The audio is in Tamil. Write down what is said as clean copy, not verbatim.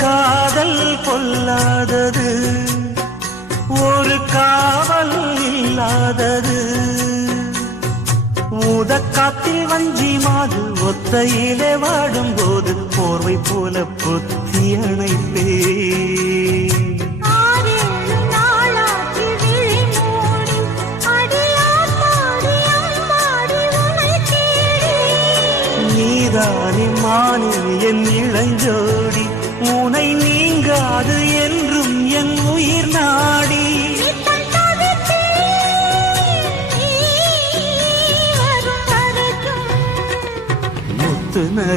காதல் கொல்லாதது, ஒரு காவல் இல்லாதது. ஊதக்காத்தில் வஞ்சி மாது ஒத்தையிலே வாடும் போது போர்வை போல பொத்தி அணைப்பே. நீதானே மானே என் இளஞ்சோடி, உனை நீங்காது என்றும் என் உயிர் நாடி. முத்து நகை